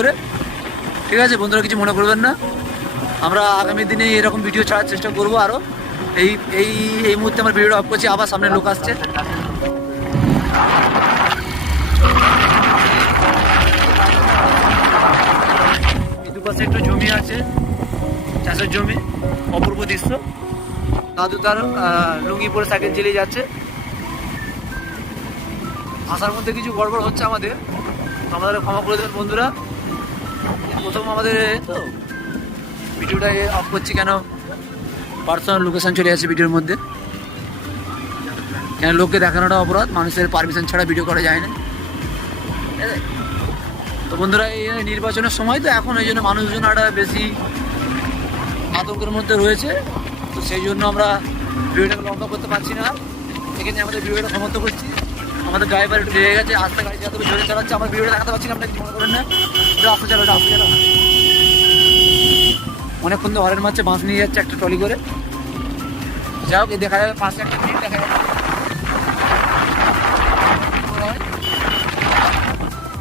করে। ঠিক আছে বন্ধুরা, কিছু মনে করবেন না, আমরা আগামী দিনে এরকম ভিডিও ছাড়ার চেষ্টা করবো আরও। এই এই এই মুহূর্তে আমার ভিডিওটা অফ করছি, আবার সামনে লোক আসছে। দুপাশে একটু জমি আছে, চাষের জমি, অপূর্ব দৃশ্য। দাদু তার লুঙ্গি পরে সাইকেল চালিয়ে যাচ্ছে। আসার মধ্যে কিছু গড়বড় হচ্ছে আমাদের ক্ষমা করে দেবেন বন্ধুরা। প্রথম আমাদের তো ভিডিওটাকে অফ করছি, কেন পার্সোনাল লোকেশন চলে আসছে ভিডিওর মধ্যে। কেন লোককে দেখানোটা অপরাধ, মানুষের পারমিশন ছাড়া ভিডিও করা যায় না। তো বন্ধুরা, এই নির্বাচনের সময় তো এখন ওই জন্য মানুষজন একটা বেশি আতঙ্কের মধ্যে রয়েছে। তো সেই জন্য আমরা ভিডিওটাকে লম্বা করতে পারছি না। এখানে আমাদের ভিডিওটা সমাপ্ত করছি। আমাদের ড্রাইভার একটু লেগে গেছে, আস্তে গাড়ি যাতে জোরে চালাচ্ছে, আমার ভিডিওটা দেখাতে পারছি না, আপনাকে মনে করেন না। আস্তে চালো, আস্তে চালো। অনেকক্ষণ তো হরেন মারছে, বাঁশ নিয়ে যাচ্ছে একটা ট্রলি করে। যাই হোক, দেখা যাবে পাশে একটা ভিড় দেখা যাবে।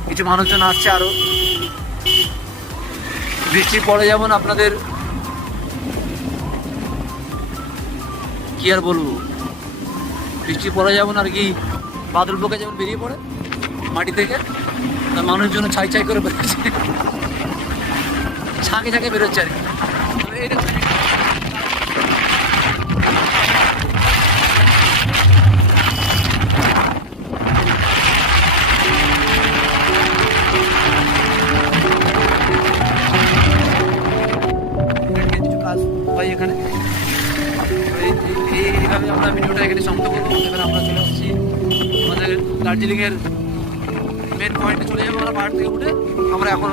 কিছু মানুষজন আসছে আরো। বৃষ্টি পড়ে যেমন আপনাদের কি আর বলবো, বৃষ্টি পড়ে যেমন আর কি বাদল পোকা যেমন বেরিয়ে পড়ে মাটি থেকে, তার মানুষজন ছাই ছাই করে বেরোচ্ছে, ঝাঁকে ঝাঁকে বেরোচ্ছে আর কি। কিছু কাজ হয় এখানে, এইভাবে আমরা ভিডিওটা এখানে সমাপ্ত করবো। এখানে আমরা চলে আসছি আমাদের দার্জিলিংয়ের মেন পয়েন্টে চলে যাবো। আমরা পাহাড় থেকে উঠে আমরা এখন